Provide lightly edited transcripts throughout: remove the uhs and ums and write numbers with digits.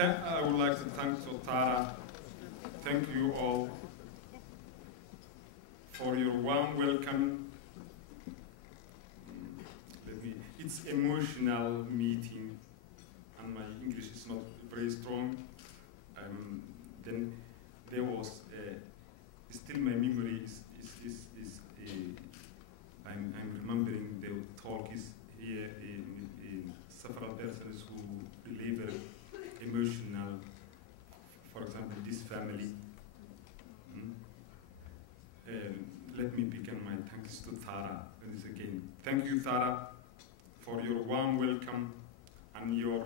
I would like to thank Tara. Thank you all for your warm welcome. It's emotional meeting, and my English is not very strong. Then there was still my memory is I'm remembering the talk is here in several persons who deliver emotional. For example, this family. Let me begin my thanks to Tara once again. Thank you, Tara, for your warm welcome and your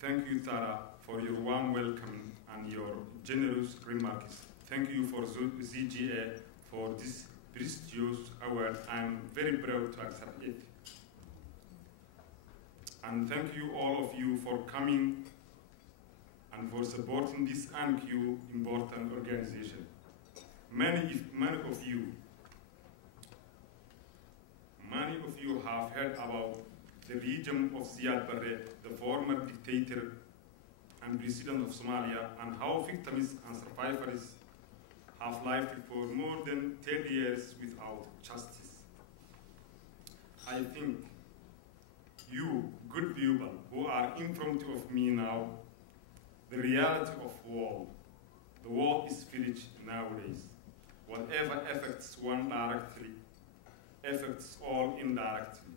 thank you, Tara, for your warm welcome and your generous remarks. Thank you for ZGA for this prestigious award. I'm very proud to accept it. And thank you all of you for coming and for supporting this UNQ important organization. Many of you have heard about the regime of Ziad Barre, the former dictator and president of Somalia, and how victims and survivors have lived for more than 10 years without justice. I think you, good people, who are in front of me now, the reality of war. The war is village nowadays. Whatever affects one directly, affects all indirectly.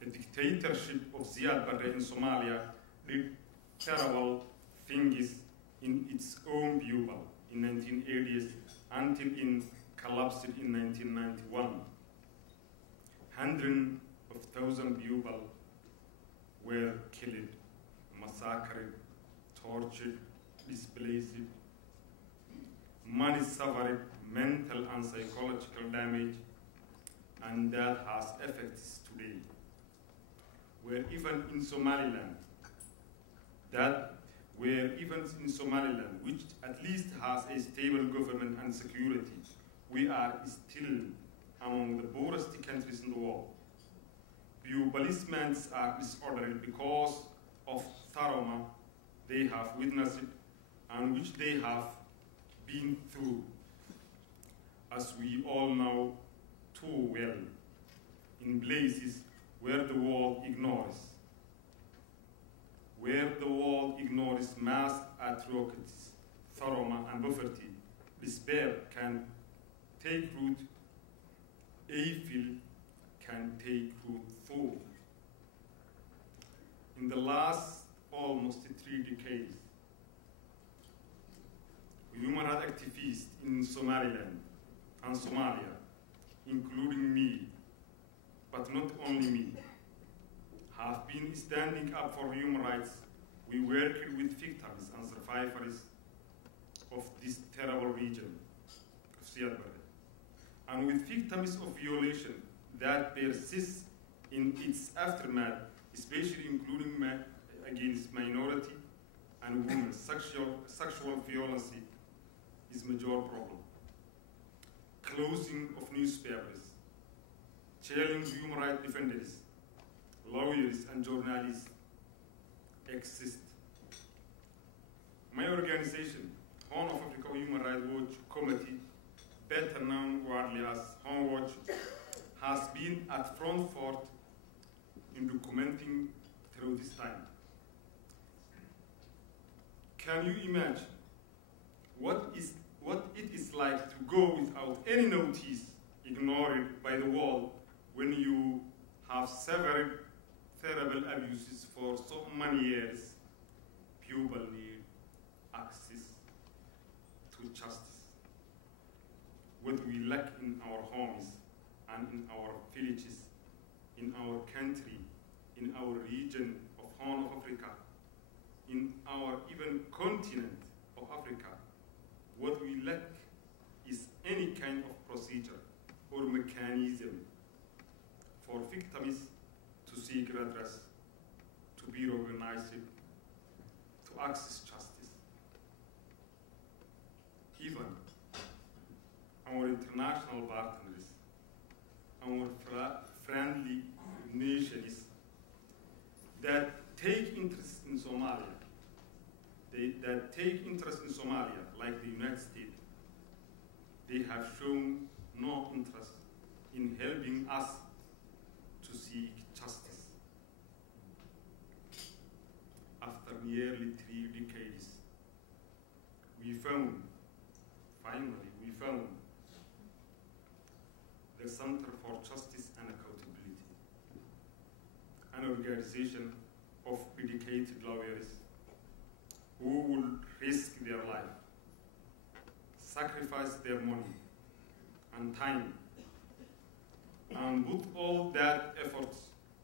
The dictatorship of Ziad Barre in Somalia did terrible things in its own people in 1980s until it collapsed in 1991. Hundreds of thousands of people were killed, massacred, tortured, displaced. Many suffered mental and psychological damage, and that has effects today. Where even in Somaliland, which at least has a stable government and security, we are still among the poorest countries in the world. Few policemen are disordered because of trauma they have witnessed and which they have been through, as we all know too well, in places where the world ignores. Where the world ignores mass atrocities, trauma and poverty, despair can take root, evil can take root too. In the last almost 3 decades, human rights activists in Somaliland and Somalia, including me, but not only me, have been standing up for human rights. We work with victims and survivors of this terrible region of Ziad Barre, and with victims of violation that persists in its aftermath, especially including against minority and women. Sexual violence is a major problem. Closing of newspapers, jailing human rights defenders, lawyers and journalists exist. My organization, Horn of Africa Human Rights Watch Committee, better known widely as HORNWATCH, has been at front foot in documenting through this time. Can you imagine what it is like to go without any notice, ignored by the world, when you have suffered terrible abuses for so many years? People need access to justice. What we lack in our homes and in our villages, in our country, in our region of Horn of Africa, in our even continent of Africa, what we lack is any kind of procedure or mechanism for victims to seek redress, to be recognized, to access justice. Even our international partners, our friendly nations that take interest in Somalia, like the United States, they have shown no interest in helping us to seek justice. After nearly 3 decades, finally we found the Center for Justice and Accountability, an organization of dedicated lawyers who will risk their life, sacrifice their money and time, and put all that effort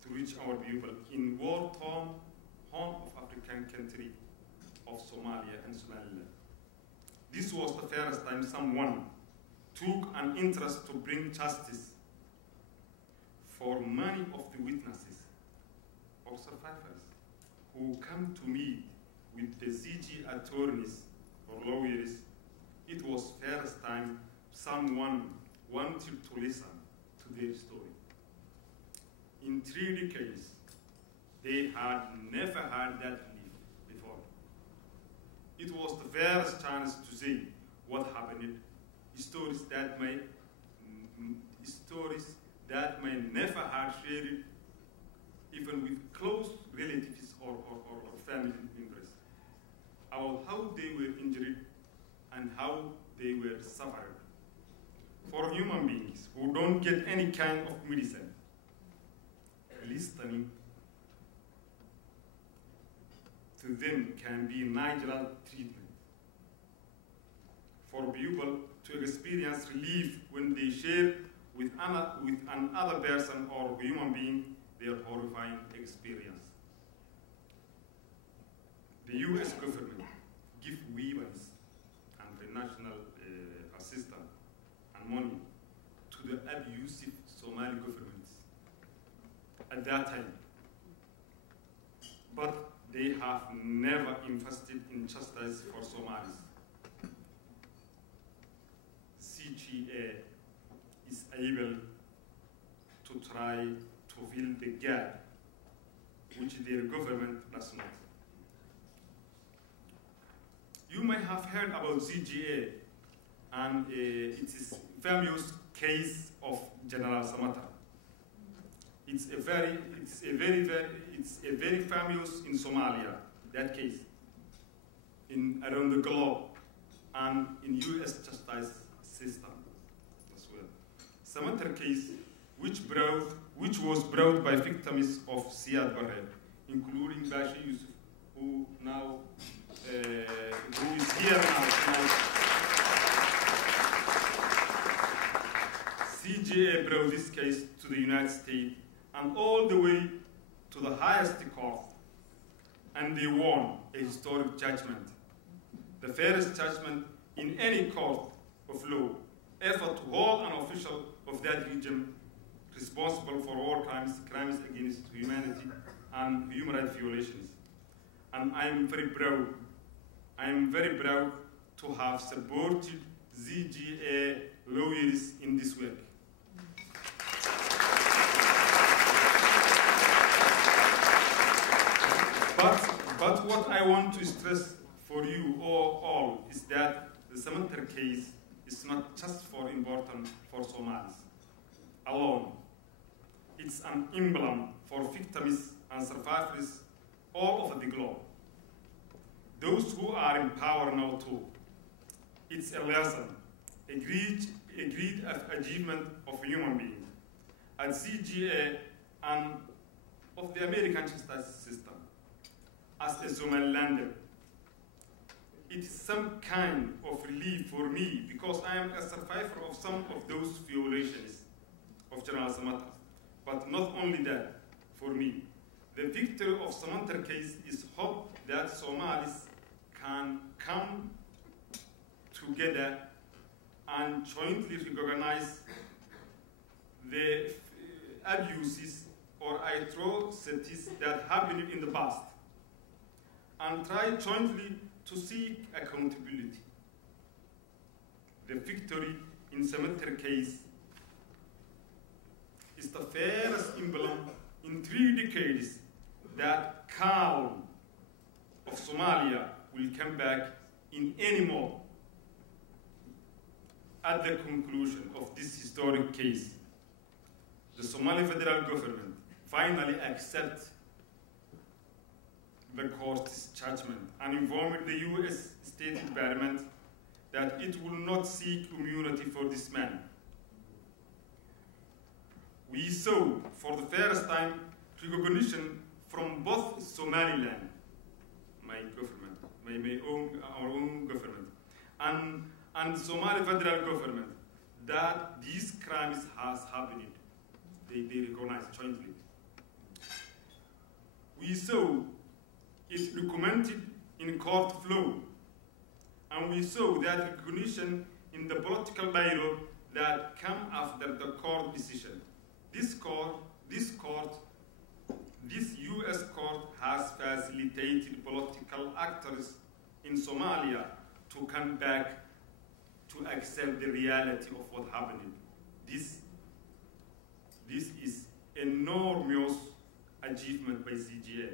to reach our people in war-torn Horn of African country of Somalia and Somaliland. This was the first time someone took an interest to bring justice for many of the witnesses or survivors who come to meet with the CG attorneys or lawyers. It was first time someone wanted to listen to their story. In 3 decades, they had never had that before. It was the first chance to say what happened, stories that may never have shared even with close relatives or family members, about how they were injured and how they were suffering. For human beings who don't get any kind of medicine, listening to them can be natural treatment. For people to experience relief when they share with another person or human being their horrifying experience. The US government give weapons and financial assistance and money to the abusive Somali governments at that time. But they have never invested in justice for Somalis. CGA is able to try to fill the gap which their government does not. You may have heard about CGA and its famous case of General Samata. It's a very famous in Somalia, that case, around the globe, and in US justice system as well. Samata case, which was brought by victims of Siad Barre, including Bashi Yusuf, who is here now tonight. CGA brought this case to the United States and all the way to the highest court, and they won a historic judgment, the fairest judgment in any court of law, ever to hold an official of that region responsible for war crimes against humanity and human rights violations. And I am very proud to have supported ZGA lawyers in this work. But what I want to stress for you all is that the Samanta case is not just important for Somalis alone. It's an emblem for victims and survivors all over the globe. Those who are in power now too. It's a lesson, a great achievement of human beings at CGA and of the American justice system. As a Somalilander, it is some kind of relief for me because I am a survivor of some of those violations of General Samata. But not only that, for me, the victory of Samanta case is hope that Somalis can come together and jointly recognize the abuses or atrocities that happened in the past and try jointly to seek accountability. The victory in Samanta case is the fairest emblem in 3 decades that calm of Somalia will come back in any more. At the conclusion of this historic case, the Somali federal government finally accepted the court's judgment and informed the U.S. State Department that it will not seek immunity for this man. We saw for the first time recognition from both Somaliland, my government, our own government, and Somali federal government that these crimes has happened. They recognize jointly. We saw it documented in court flow, and we saw that recognition in the political dialogue that came after the court decision. This U.S. court has facilitated political actors in Somalia to come back to accept the reality of what happened. This is enormous achievement by CGA.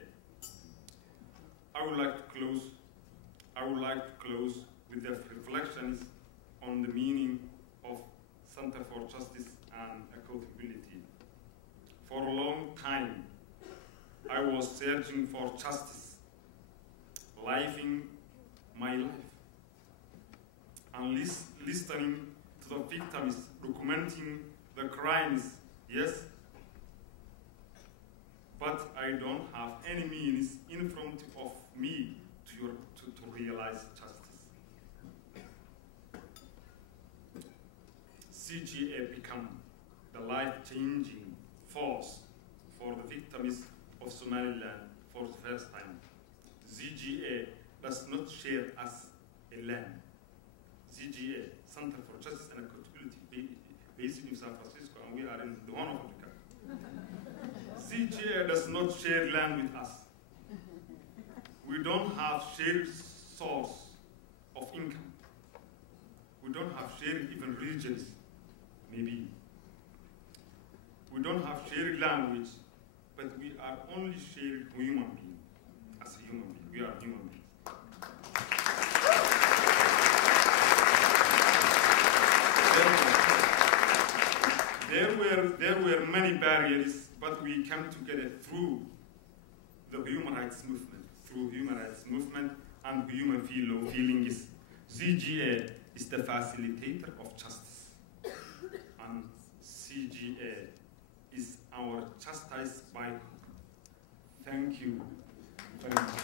I would like to close with the reflections on the meaning of Center for Justice and Accountability. For a long time, I was searching for justice, living my life, and listening to the victims, documenting the crimes, yes, but I don't have any means in front of me to realize justice. CGA became the life-changing force for the victims of Somaliland for the first time. CGA does not share us a land. CGA, Center for Justice and Accountability, based in San Francisco, and we are in the Horn of Africa. CGA does not share land with us. We don't have shared source of income. We don't have shared even regions, maybe. We don't have shared language, but we are only shared human beings. As a human being, we are human beings. There were many barriers, but we came together through the human rights movement, and human feelings. CGA is the facilitator of justice, and CGA is our justice Bible. Thank you very much.